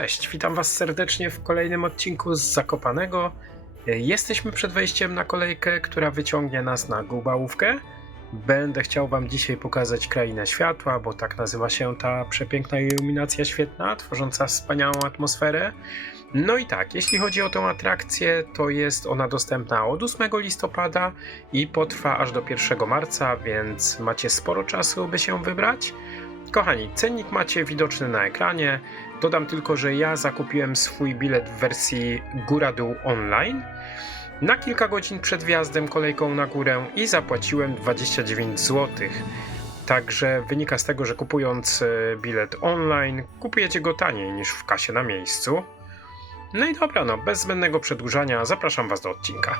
Cześć, witam Was serdecznie w kolejnym odcinku z Zakopanego. Jesteśmy przed wejściem na kolejkę, która wyciągnie nas na Gubałówkę. Będę chciał Wam dzisiaj pokazać Krainę Światła, bo tak nazywa się ta przepiękna iluminacja świetna, tworząca wspaniałą atmosferę. No i tak, jeśli chodzi o tę atrakcję, to jest ona dostępna od 8 listopada i potrwa aż do 1 marca, więc macie sporo czasu, by się wybrać. Kochani, cennik macie widoczny na ekranie. Dodam tylko, że ja zakupiłem swój bilet w wersji góra-dół online na kilka godzin przed wjazdem kolejką na górę i zapłaciłem 29 zł. Także wynika z tego, że kupując bilet online kupujecie go taniej niż w kasie na miejscu. No i dobra, bez zbędnego przedłużania zapraszam Was do odcinka.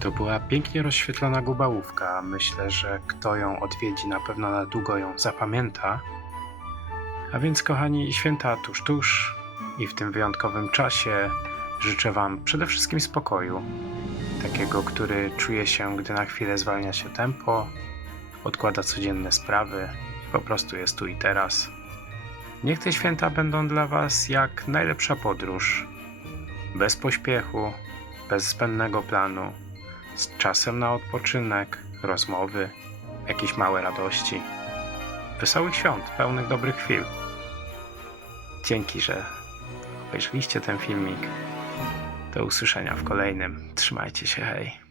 To była pięknie rozświetlona Gubałówka. Myślę, że kto ją odwiedzi, na pewno na długo ją zapamięta. A więc, kochani, święta tuż i w tym wyjątkowym czasie życzę Wam przede wszystkim spokoju. Takiego, który czuje się, gdy na chwilę zwalnia się tempo, odkłada codzienne sprawy i po prostu jest tu i teraz. Niech te święta będą dla Was jak najlepsza podróż. Bez pośpiechu, bez zbędnego planu. Z czasem na odpoczynek, rozmowy, jakieś małe radości. Wesołych świąt, pełnych dobrych chwil. Dzięki, że obejrzeliście ten filmik. Do usłyszenia w kolejnym. Trzymajcie się, hej.